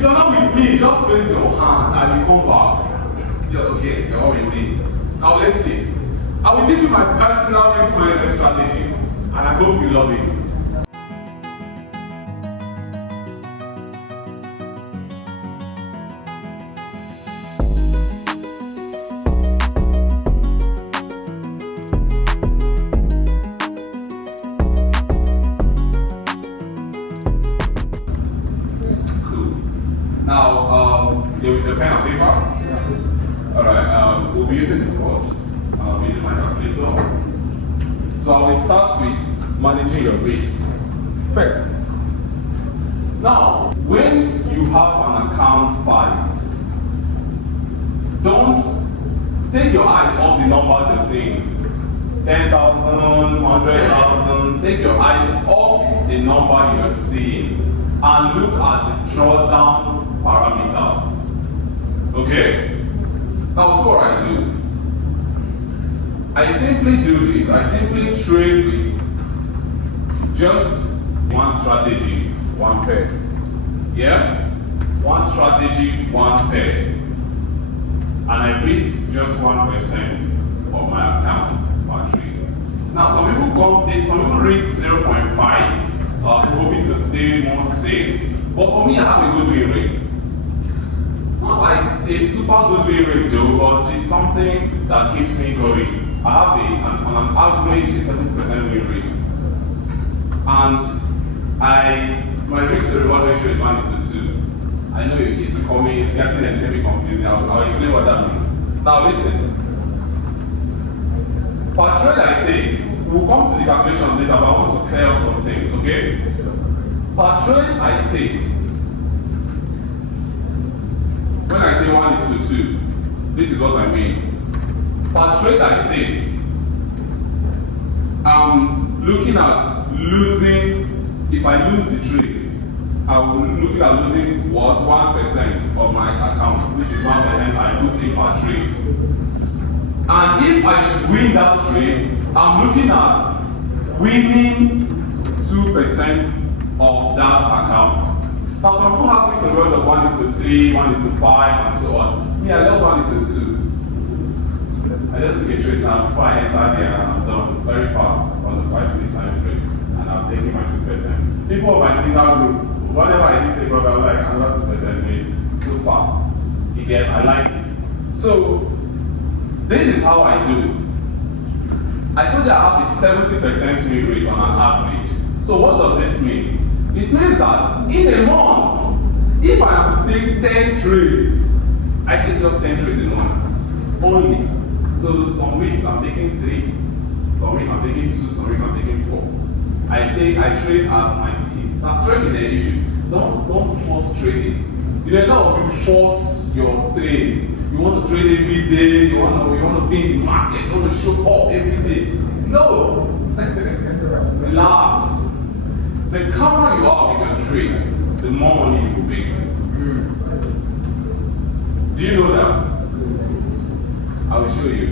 If you're not with me, just raise your hand and you come back. You're okay, you're all with me. Now let's see. I will teach you my personal risk management strategy, and I hope you love it. Now, there is a pen and paper. Alright, we'll be using the board. I'll be using my calculator. So I will start with managing your risk first. Now, when you have an account size, don't take your eyes off the numbers you're seeing. 10,000, 100,000. Take your eyes off the number you're seeing and look at the drawdown parameter. Okay? Now, so what I do, I simply do this. I simply trade with just one strategy, one pair. Yeah? One strategy, one pair. And I risk just 1% of my account per trade. Now, some people risk 0.5. Hoping to stay more safe. But for me, I have a good win rate. Not like a super good win rate though, but it's something that keeps me going. I have on an average a 70% win rate. And my risk to reward ratio is 1:2. I know it's coming, it's getting a little bit confusing. I'll explain what that means. Now listen. Per trade I take, we'll come to the calculation later, but I want to clear up some things, okay? Per trade I take, when I say 1:2, this is what I mean. Per trade I take, I'm looking at losing, if I lose the trade, I'm looking at losing what? 1% of my account, which is 1% I put in per trade. And if I should win that trade, I'm looking at winning 2% of that account. Now, some people have this reward of 1:3, 1:5, and so on. Me, I love 1:2. I just take a trade now before I enter there, and I'm done very fast on the 5-minute time frame, and I'm taking my 2%. People of my single group, whatever I did, they probably like another 2% made so fast. Again, I like it. So, this is how I do. I told you I have a 70% win rate on an average. So what does this mean? It means that in a month, if I have to take 10 trades, I take just 10 trades in a month. Only. So some weeks I'm taking 3, some weeks I'm taking 2, some weeks I'm taking 4. I trade at my peace. Now trading is an issue. Don't force trading. You know, you force your trades. You want to trade every day, you want to be in the market, you want to show up every day. No! Relax. The calmer you are with your trades, the more money you will make. Do you know that? I will show you.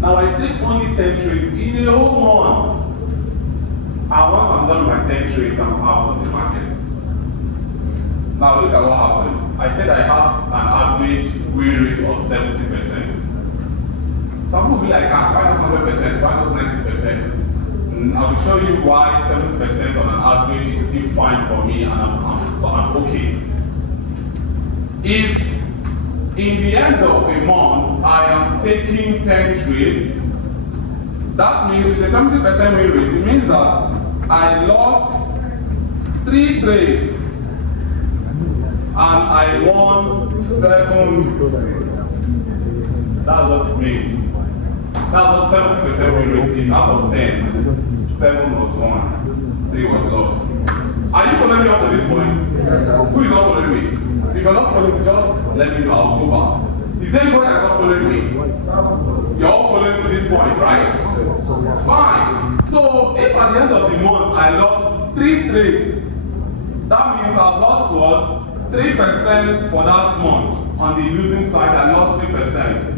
Now I take only 10 trades in a whole month. And once I'm done with my 10 trades, I'm out of the market. Now look at what happens. I said I have an average win rate of 70%. Some people will be like, why not 100%, why not 90%? I will show you why 70% on an average is still fine for me and I'm okay. If in the end of a month I am taking 10 trades, that means with a 70% win rate, it means that I lost 3 trades. And I won 7. That's what it means. That's what 70% win rate is. Out of 10, 7 was won, 3 was lost. Are you following me up to this point? Yes, sir. Who is not following me? If you're not following me, just let me know. I'll go back. Is there anybody that's not following me? You're all following to this point, right? Fine. So if at the end of the month I lost 3 trades, that means I've lost what? 3% for that month. On the losing side, I lost 3%.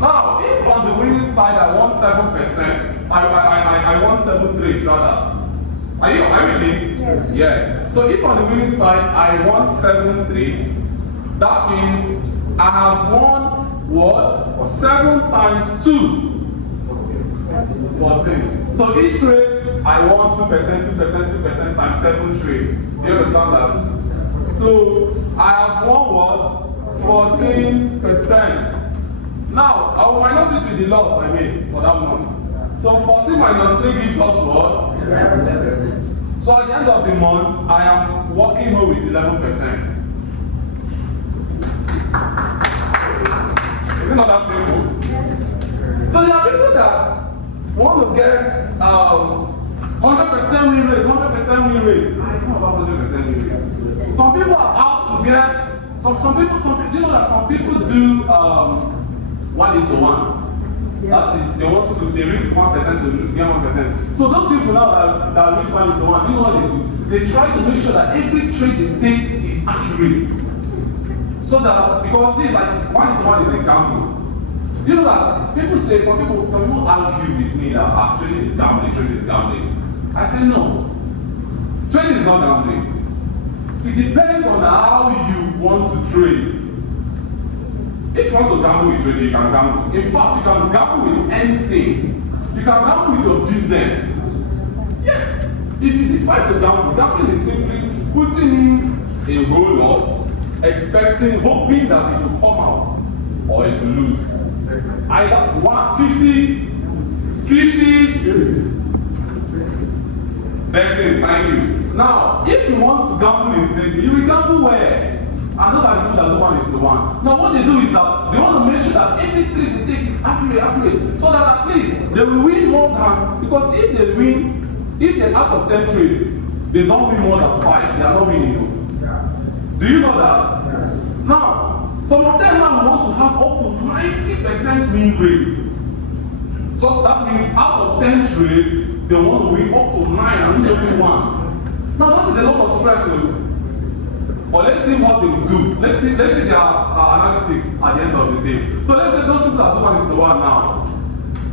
Now, if on the winning side I won 7%, I won 7 trades rather. Are you with me? Yes. Yeah. So if on the winning side I won 7 trades, that means I have won what? 7 times 2. 14. So each trade I won 2%, 2%, 2% times 7 trades. You understand that? So I have won what? 14%. Now I will minus it with the loss I made for that month. So 14 minus 3 gives us what? 11%. So at the end of the month, I am walking home with 11%. Is it not that simple? So there are people that want to get 100% win rate, 100% win rate. I know about 100% win rate. Some people are out to get, some people, you know that some people do 1:1. That is, they want to, they reach 1% to get 1%. So those people now that reach 1:1, you know what they do? They try to make sure that every trade they take is accurate. So that, because this is like, 1:1 is a gamble. You know that people say, some people argue with me that trading is gambling, trading is gambling. I say no. Trading is not gambling. It depends on how you want to trade. If you want to gamble with trading, you can gamble. In fact, you can gamble with anything. You can gamble with your business. Yeah. If you decide to gamble, gambling is simply putting in a whole lot, expecting, hoping that it will come out, or it will lose. Either 50, that's it, thank you. Now, if you want to gamble in trading, you will gamble where? And those are the people that do 1:1. Now, what they do is that they want to make sure that every trade they take is accurate, so that at least they will win more than, because if they win, if they're out of 10 trades, they don't win more than 5, they are not winning. Do you know that? Now, some of them now want to have up to 90% win rate. So that means out of 10 trades, they want to win up to 9 and win only 1. Now, that is a lot of stress. But let's see what they will do. Let's see their analytics at the end of the day. So let's say those people that do 1:1 now.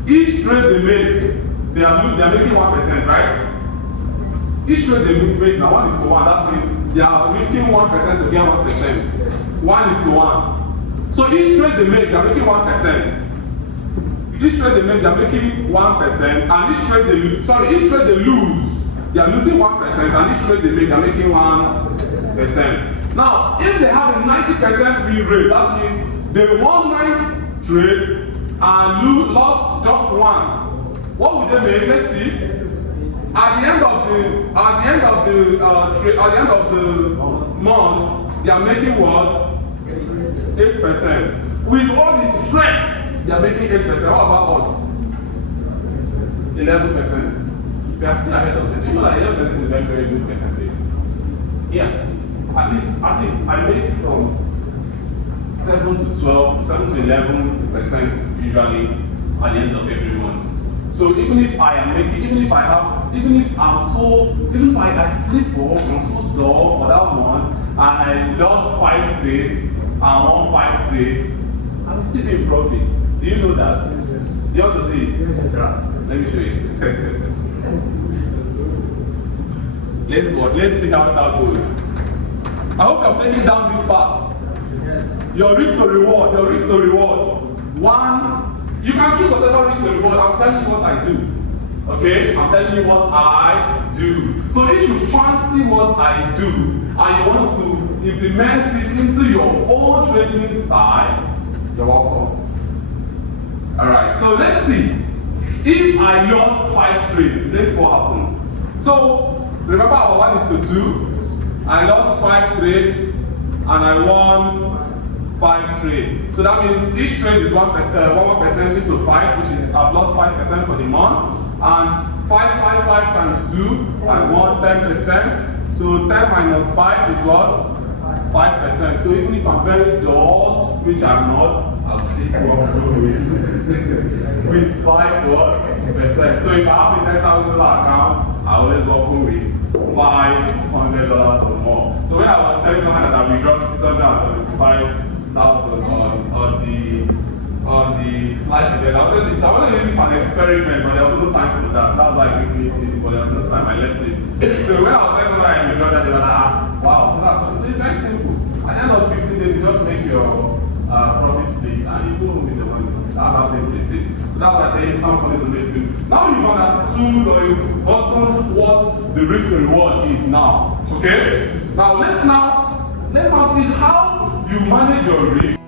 Each trade they make, they are making 1%, right? Each trade they make now 1:1. That means they are risking 1% to get 1%. 1:1. So each trade they make, they are making 1%. Each trade they make, they are making 1%, and each trade they lose, they are losing 1%, and each trade they make, they are making 1%. Now, if they have a 90% win rate, that means they won 9 trades and lost just 1. What would they make? Let's see. At the end of the month, they are making what? 8%. With all the stress, they are making 8%. What about us? 11%. We are still ahead of them. You know that 11% is a very, very good percentage. Yeah. At least I make from 7 to 12, 7 to 11% usually at the end of every month. So even if I sleep off, I'm so dull for that month, and I lost 5 trades and won 5 trades, I'm still in profit. Do you know that? You want to see? Yes. Let me show you. Let's see how that goes. I hope you're taking down this part. Yes. Your risk to reward. One, you can choose whatever risk to reward. I'm telling you what I do. Okay? I'm telling you what I do. So if you fancy what I do and you want to implement it into your own trading style, you're welcome. Alright, so let's see. If I lost 5 trades, this is what happens. So remember our 1:2. I lost 5 trades and I won 5 trades. So that means each trade is 1% into 5, which is I've lost 5% for the month. And 5 times 2, I won 10%. So 10 minus 5 is what? 5%. So even if I'm very dull, which I'm not, I'll take with 5%. So if I have a $10,000 account, I always walk home with $500 or more. So when I was telling someone that we got $675,000 on the life event. I wanted to use it for an experiment, but there was no time for that. That was like 50, but there was no time. I left it. So when I was telling someone I enjoyed that, they were like, wow, so that's very simple. At the end of 15 days, you just make your profit split and you go with the money. That's how simple it is. So that's what I think some companies will make you. Now you've understood or you've gotten what the risk and reward is now. Okay? Now let's now see how you manage your risk.